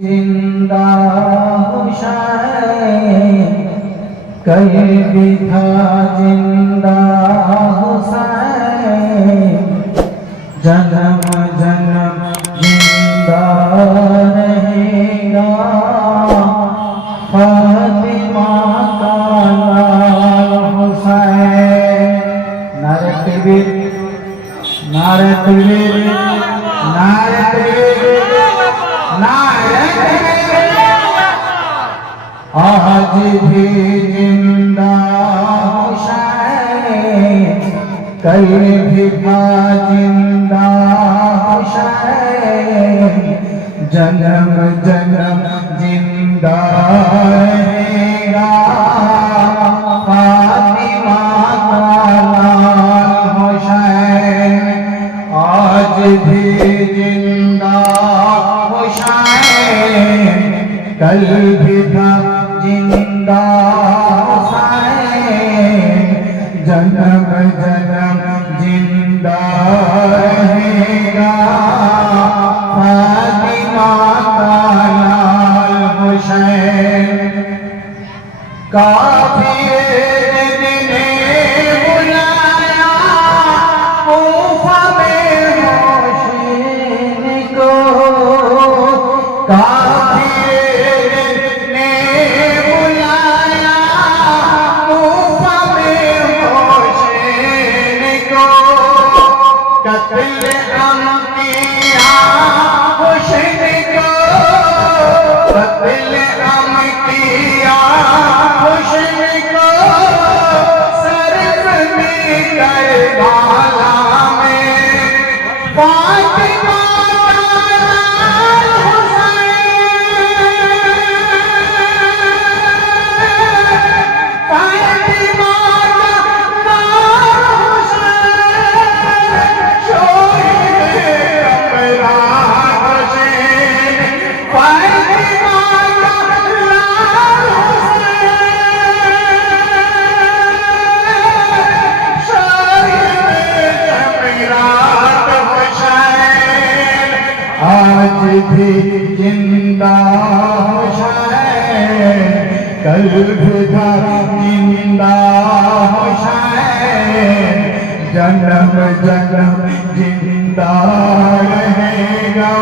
जिंदा हुसैन कहीं भी था जिंदा हुसैन जन्म जन्म जिंदा रहेगा फातिमा का लाल हुसैन। नारे तकबीर नारे तकबीर नारे तकबीर नारे तकबीर। आज भी जिंदा हुसैन कल भी था जिंदा हुसैन जन्म जन्म जिंदा रहेगा फातिमा का लाल हुसैन। आज भी जिंदा हुसैन कल भी था जिंदा हुसैन जन्म जन्म जिंदा रहेगा फातिमा का लाल हुसैन। काफिर ने बुलाया कूफा में हुसैन को, काफिर ने बुलाया कूफा में हुसैन को। कत्ल हम किया हुसैन को, कत्ल हम किया हुसैन को। सरज़मीं करबला में फातिमा का लाल हुसैन, फातिमा का लाल हुसैन। शोए अपना हुसैन फातिमा का लाल हुसैन। शोए अपना हुसैन। आज भी जिंदा हुसैन कल भी था जिंदा हुसैन जन्म जन्म जिंदा रहेगा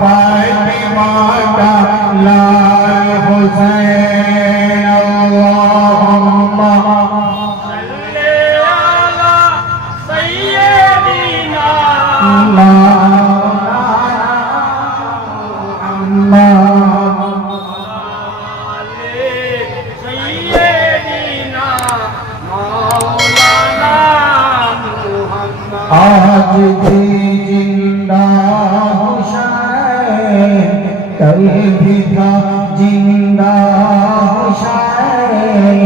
फातिमा का लाल हुसैन। अल्लाहुम्मा सल्ले अला सय्यिदिना आले सय्यिदिना मौलाना मुहम्मद। आज भी जिंदा हुसैन कल भी था जिंदा हुसैन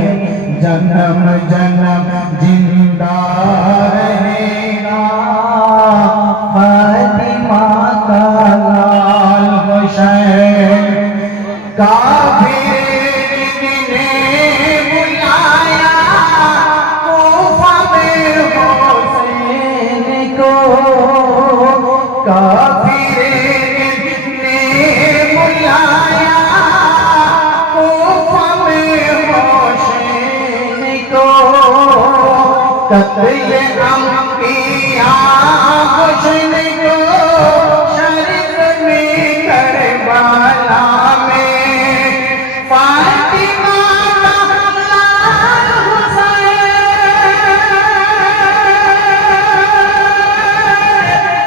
जन्म जन्म जिंदा रहेगा फातिमा का लाल हुसैन। काफिर ने बुलाया कूफा में हुसैन को, काफिर ने बुलाया कूफा में हुसैन को। कत्ल अंबिया हुसैन को सरज़मीं करबला में फातिमा का लाल हुसैन,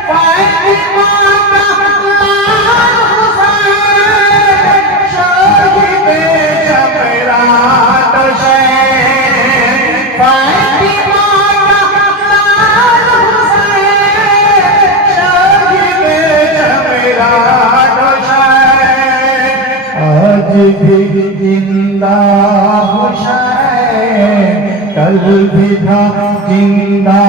फातिमा का लाल हुसैन। शहीद जबरात हुसैन फातिमा का लाल हुसैन। शहीद जबरात हुसैन। आज भी जिंदा हुसैन कल भी था जिंदा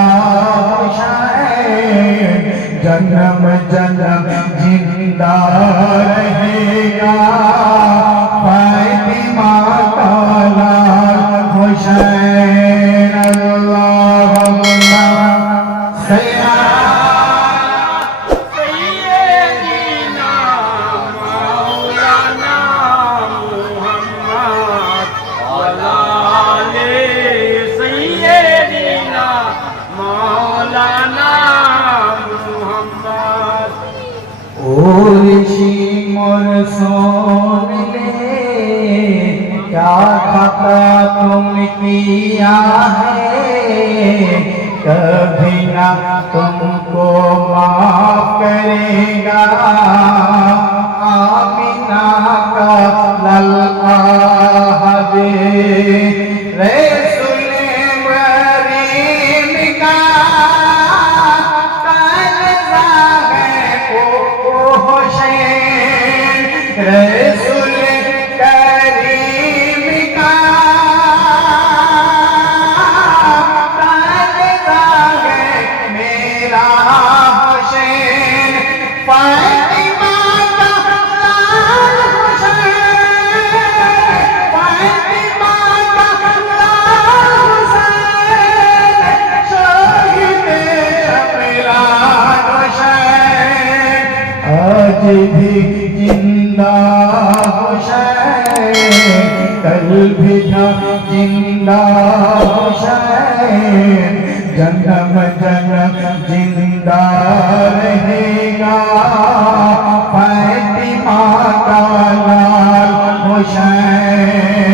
हुसैन जन्म जन्म जिंदा रहेगा फातिमा का लाल हुसैन। अल्लाहुम्मा सल्ली अला सय्यिदिना खुशी मोर सोन ले, क्या खता तुम किया है, कभी ना तुमको माफ करेगा। आमिना का लल्ला हबीब रसूल मरीम का कलजा है ओ हुसैन, रसूल करीम का कलजा है मेरा हुसैन। फातिमा का लाल हुसैन, फातिमा का लाल हुसैन, शहीद शमरान हुसैन, आज भी जिंदा हुसैन, कल भी था जिंदा हुसैन, जन्म जन्म जिंदा रहेगा। फातिमा का लाल हुसैन,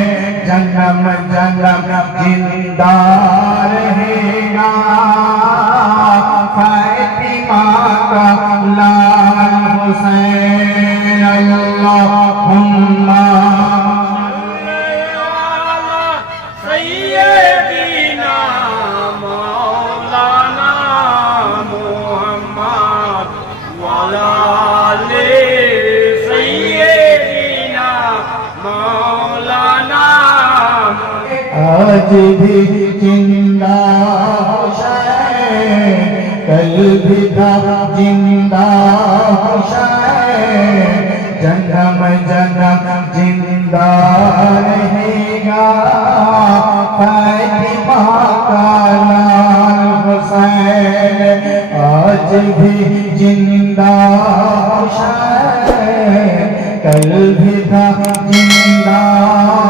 जन्म जन्म जिंदा रहेगा। फातिमा का लाल हुसैन। अल्लाहुम्मा सय्यदीना मौलाना मुहम्मद वाला ले, सय्यदीना मौलाना। आज भी जिंदा हुसैन, कल भी था जिंदा हुसैन, जन्म जन्म जिंदा रहेगा। फातिमा का लाल हुसैन, आज भी जिंदा हुसैन, कल भी था जिंदा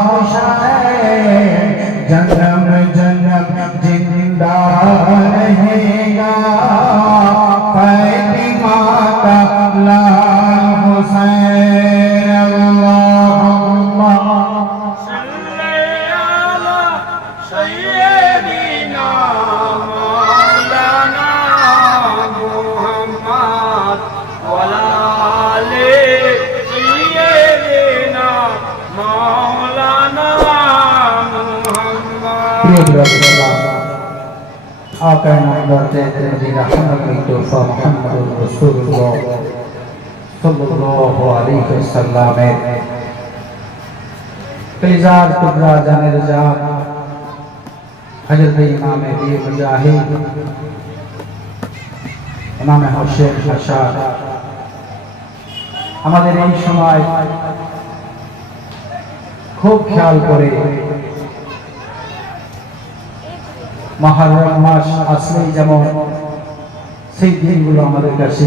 हुसैन, जन्म जन्म जिंदा रहेगा। फातिमा का लाल हुसैन। अल्लाहुम्मा सल्ले अला सय्यदीना मौलाना मुहम्मद वाला ले, सय्यदीना मौलाना मुहम्मद। प्रिय ब्रदर, आका नामदार तेरी रहमत की तोहफा मुहम्मद रसूलुल्लाह सल्लल्लाहु अलैहि वसल्लम कलिजार कुबरा जाने रजा हजरत इमाम दी मुजाहिद इमाम हुसैन আশাদ আমাদের এই সময় খুব খেয়াল করে মুহররম মাস আসলেই যেমন সেই দিনগুলো আমাদের কাছে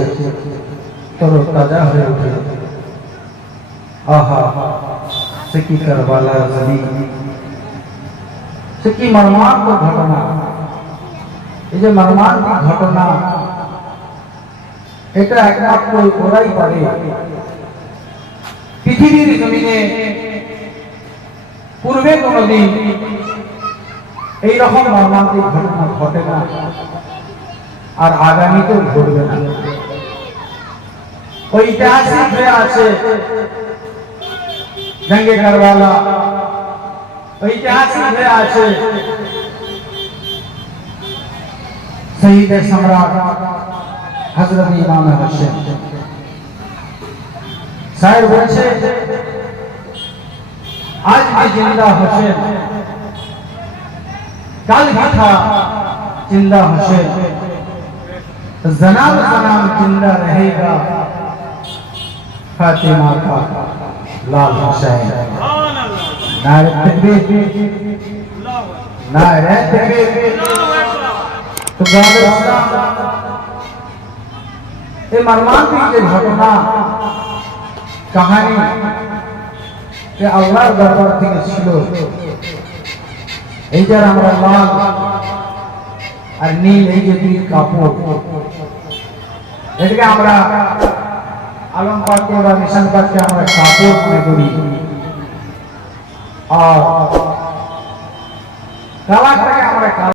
তরতাজা হয়ে ওঠে। আহা, সে কি কারবালার জমিন, সে কি মর্মান্তিক ঘটনা। এই যে মর্মান্তিক ঘটনা, এটা একমাত্র ওরাই পারে। পৃথিবীর জমিনে পূর্বে কোনোদিন এই রকম মর্মান্তিক ঘটনা ঘটে না, আর আগামীতেও ঘটবে না। ঐতিহাসিক হয়ে আছে জঙ্গে কারবালা, ঐতিহাসিক হয়ে আছে শহীদ সম্রাট হযরত ইমাম হোসেন। शायर বলছে आज भी जिंदा हुसैन, कल भी था जिंदा हुसैन, जनाब जनाब जिंदा रहेगा फातिमा का लाल हुसैन। नारे तकबीर, नारे तकबीर। तो ये मर्मांतिक घटना কাহিনী যে আল্লাহর দরবার থেকে ছিল, এই যে আমরা লাল আর নীল এই যে দুই কাপড়, এটাকে আমরা আলম পাককে বা নিশান পাককে আমরা কাপড় মনে করি, আর কালারটাকে আমরা